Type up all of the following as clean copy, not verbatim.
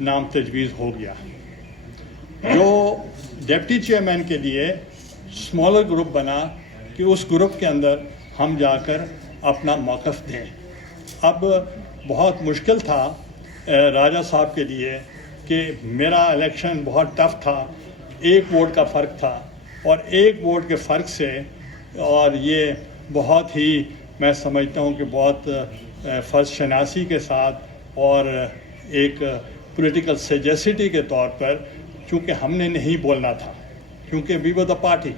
نام تجویز ہو گیا، جو ڈپٹی چیئرمین کے لیے اسمالر گروپ بنا کہ اس گروپ کے اندر ہم جا کر اپنا موقف دیں۔ اب بہت مشکل تھا راجہ صاحب کے لیے کہ میرا الیکشن بہت ٹف تھا، 1 ووٹ کا فرق تھا، اور 1 ووٹ کے فرق سے، اور یہ بہت ہی میں سمجھتا ہوں کہ بہت فرض شناسی کے ساتھ اور ایک پولیٹیکل سیجیسٹی کے طور پر، چونکہ ہم نے نہیں بولنا تھا، کیونکہ وی ور دا پارٹی،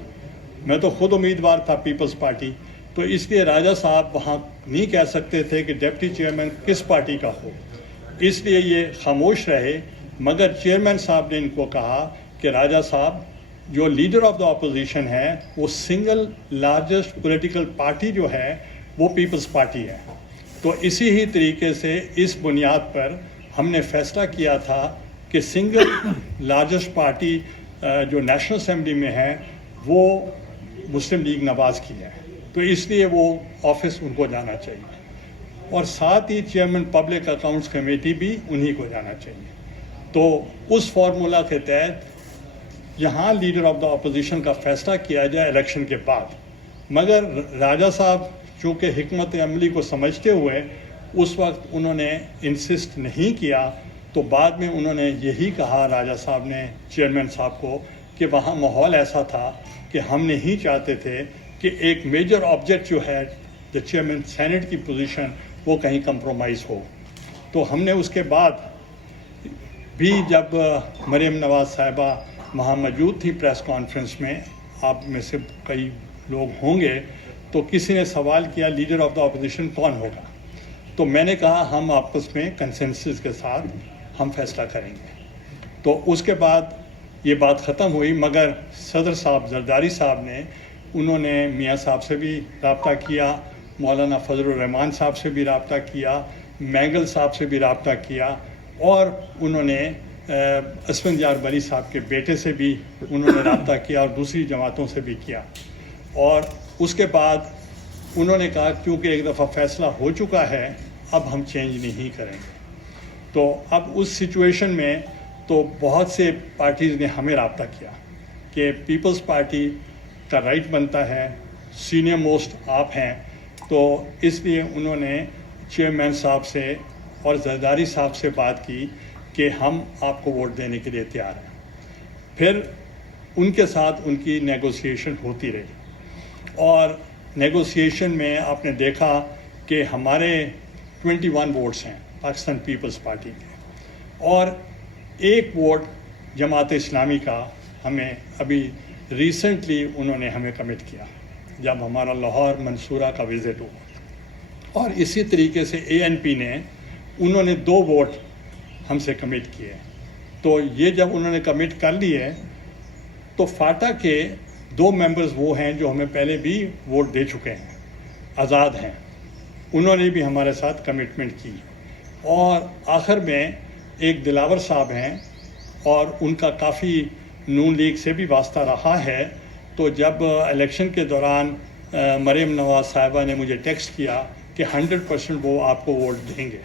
میں تو خود امیدوار تھا پیپلز پارٹی، تو اس لیے راجہ صاحب وہاں نہیں کہہ سکتے تھے کہ ڈپٹی چیئرمین کس پارٹی کا ہو، اس لیے یہ خاموش رہے۔ مگر چیئرمین صاحب نے ان کو کہا کہ راجہ صاحب، جو لیڈر آف دا اپوزیشن ہے، وہ سنگل لارجسٹ پولیٹیکل پارٹی جو ہے وہ پیپلز پارٹی ہے، تو اسی ہی طریقے سے اس بنیاد پر ہم نے فیصلہ کیا تھا کہ سنگل لارجسٹ پارٹی جو نیشنل اسمبلی میں ہے وہ مسلم لیگ نواز کی ہے، تو اس لیے وہ آفس ان کو جانا چاہیے، اور ساتھ ہی چیئرمین پبلک اکاؤنٹس کمیٹی بھی انہی کو جانا چاہیے۔ تو اس فارمولا کے تحت یہاں لیڈر آف دا اپوزیشن کا فیصلہ کیا جائے الیکشن کے بعد، مگر راجہ صاحب چونکہ حکمت عملی کو سمجھتے ہوئے اس وقت انہوں نے انسسٹ نہیں کیا، تو بعد میں انہوں نے یہی کہا راجہ صاحب نے چیئرمین صاحب کو کہ وہاں ماحول ایسا تھا کہ ہم نہیں چاہتے تھے کہ ایک میجر آبجیکٹ جو ہے دا چیئرمین سینٹ کی پوزیشن وہ کہیں کمپرومائز ہو۔ تو ہم نے اس کے بعد بھی، جب مریم نواز صاحبہ وہاں موجود تھی پریس کانفرنس میں، آپ میں سے کئی لوگ ہوں گے، تو کسی نے سوال کیا لیڈر آف دا اپوزیشن کون ہوگا، تو میں نے کہا ہم آپس میں کنسنسس کے ساتھ ہم فیصلہ کریں گے۔ تو اس کے بعد یہ بات ختم ہوئی، مگر صدر صاحب زرداری صاحب نے، انہوں نے میاں صاحب سے بھی رابطہ کیا، مولانا فضل الرحمان صاحب سے بھی رابطہ کیا، مینگل صاحب سے بھی رابطہ کیا، اور انہوں نے اسفندیار بلی صاحب کے بیٹے سے بھی انہوں نے رابطہ کیا، اور دوسری جماعتوں سے بھی کیا، اور اس کے بعد انہوں نے کہا کیونکہ ایک دفعہ فیصلہ ہو چکا ہے اب ہم چینج نہیں کریں گے۔ تو اب اس سچویشن میں تو بہت سے پارٹیز نے ہمیں رابطہ کیا کہ پیپلز پارٹی کا رائٹ بنتا ہے، سینئر موسٹ آپ ہیں، تو اس لیے انہوں نے چیئرمین صاحب سے اور زرداری صاحب سے بات کی کہ ہم آپ کو ووٹ دینے کے لیے تیار ہیں۔ پھر ان کے ساتھ ان کی نیگوسیشن ہوتی رہی، اور نیگوسیشن میں آپ نے دیکھا کہ ہمارے 21 ووٹس ہیں پاکستان پیپلز پارٹی کے، اور 1 ووٹ جماعت اسلامی کا ہمیں ابھی ریسنٹلی انہوں نے ہمیں کمٹ کیا جب ہمارا لاہور منصورہ کا وزٹ ہوا، اور اسی طریقے سے ANP نے، انہوں نے 2 ووٹ ہم سے کمٹ کیے۔ تو یہ جب انہوں نے کمٹ کر لیے تو فاٹا کے 2 ممبرز وہ ہیں جو ہمیں پہلے بھی ووٹ دے چکے ہیں، آزاد ہیں، انہوں نے بھی ہمارے ساتھ کمٹمنٹ کی، اور آخر میں ایک دلاور صاحب ہیں، اور ان کا کافی نون لیگ سے بھی واسطہ رہا ہے، تو جب الیکشن کے دوران مریم نواز صاحبہ نے مجھے ٹیکسٹ کیا کہ 100% وہ آپ کو ووٹ دیں گے،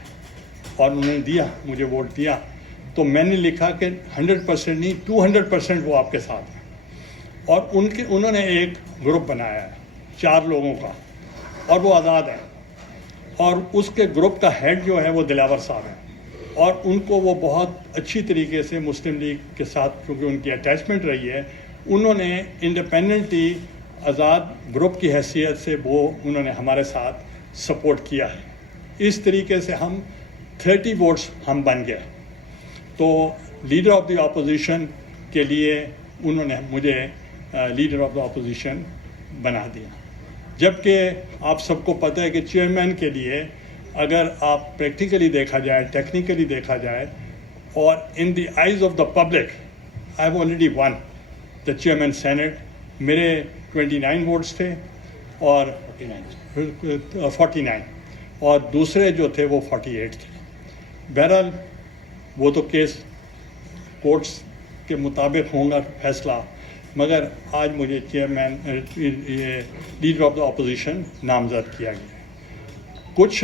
اور انہوں نے دیا، مجھے ووٹ دیا، تو میں نے لکھا کہ 100% نہیں 200% وہ آپ کے ساتھ ہیں، اور انہوں نے ایک گروپ بنایا ہے 4 لوگوں کا، اور وہ آزاد ہیں، اور اس کے گروپ کا ہیڈ جو ہے وہ دلاور صاحب ہیں، اور ان کو وہ بہت اچھی طریقے سے مسلم لیگ کے ساتھ کیونکہ ان کی اٹیچمنٹ رہی ہے، انہوں نے انڈیپینڈنٹلی آزاد گروپ کی حیثیت سے وہ انہوں نے ہمارے ساتھ سپورٹ کیا ہے۔ اس طریقے سے ہم 30 ووٹس ہم بن گئے، تو لیڈر آف دی اپوزیشن کے لیے انہوں نے مجھے لیڈر آف دا اپوزیشن بنا دیا، جبکہ آپ سب کو پتہ ہے کہ چیئرمین کے لیے اگر آپ پریکٹیکلی دیکھا جائے، ٹیکنیکلی دیکھا جائے، اور in the eyes of the public I have already won the chairman senate, میرے 29 ووٹس تھے اور 49 اور دوسرے جو تھے وہ 48 تھے۔ بہرحال وہ تو کیس کورٹس کے مطابق ہوں گا فیصلہ، مگر آج مجھے chairman leader of the opposition نامزد کیا گیا ہے۔ کچھ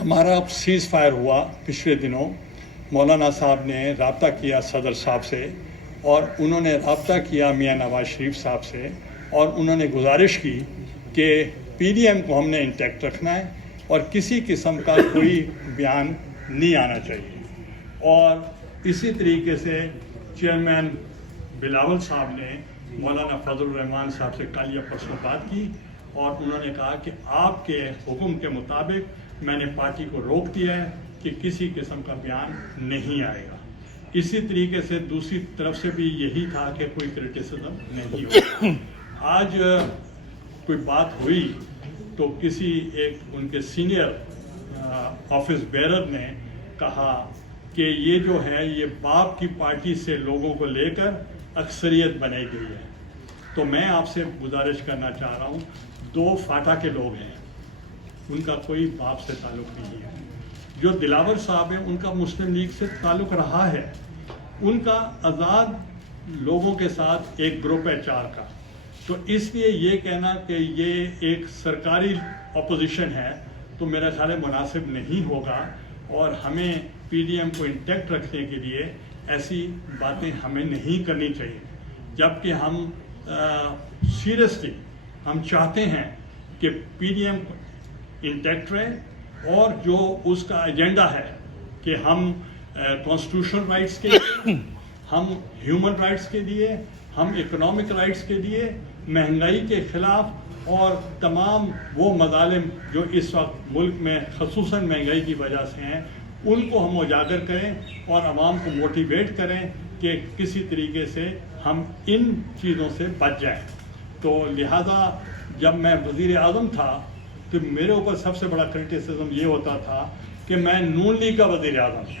ہمارا سیز فائر ہوا پچھلے دنوں، مولانا صاحب نے رابطہ کیا صدر صاحب سے اور انہوں نے رابطہ کیا میاں نواز شریف صاحب سے اور انہوں نے گزارش کی کہ پی ڈی ایم کو ہم نے انٹیکٹ رکھنا ہے اور کسی قسم کا کوئی بیان نہیں آنا چاہیے. اور اسی طریقے سے چیئرمین بلاول صاحب نے مولانا فضل الرحمان صاحب سے کل یا پرسوں بات کی اور انہوں نے کہا کہ آپ کے حکم کے مطابق میں نے پارٹی کو روک دیا ہے کہ کسی قسم کا بیان نہیں آئے گا. اسی طریقے سے دوسری طرف سے بھی یہی تھا کہ کوئی کرٹیسزم نہیں ہوگا. آج کوئی بات ہوئی تو کسی ایک ان کے سینئر آفس بیرر نے کہا کہ یہ جو ہے یہ باپ کی پارٹی سے لوگوں کو لے کر اکثریت بنائی گئی ہے. تو میں آپ سے گزارش کرنا چاہ رہا ہوں, 2 فاٹا کے لوگ ہیں, ان کا کوئی باپ سے تعلق نہیں ہے. جو دلاور صاحب ہیں ان کا مسلم لیگ سے تعلق رہا ہے, ان کا آزاد لوگوں کے ساتھ ایک گروپ ہے 4 کا. تو اس لیے یہ کہنا کہ یہ ایک سرکاری اپوزیشن ہے تو میرا خیال ہے مناسب نہیں ہوگا, اور ہمیں پی ڈی ایم کو انٹیکٹ رکھنے کے لیے ایسی باتیں ہمیں نہیں کرنی چاہیے. جبکہ ہم سیریسلی ہم چاہتے ہیں کہ پی ڈی ایم انٹیکٹ رہے اور جو اس کا ایجنڈا ہے کہ ہم کانسٹیٹیوشنل رائٹس کے لیے, ہم ہیومن رائٹس کے لیے, ہم اکنامک رائٹس کے لیے, مہنگائی کے خلاف اور تمام وہ مظالم جو اس وقت ملک میں خصوصاً مہنگائی کی وجہ سے ہیں ان کو ہم اجاگر کریں اور عوام کو موٹیویٹ کریں کہ کسی طریقے سے ہم ان چیزوں سے بچ جائیں. تو لہذا جب میں وزیر اعظم تھا تو میرے اوپر سب سے بڑا کرٹیسزم یہ ہوتا تھا کہ میں نون لیگ کا وزیر اعظم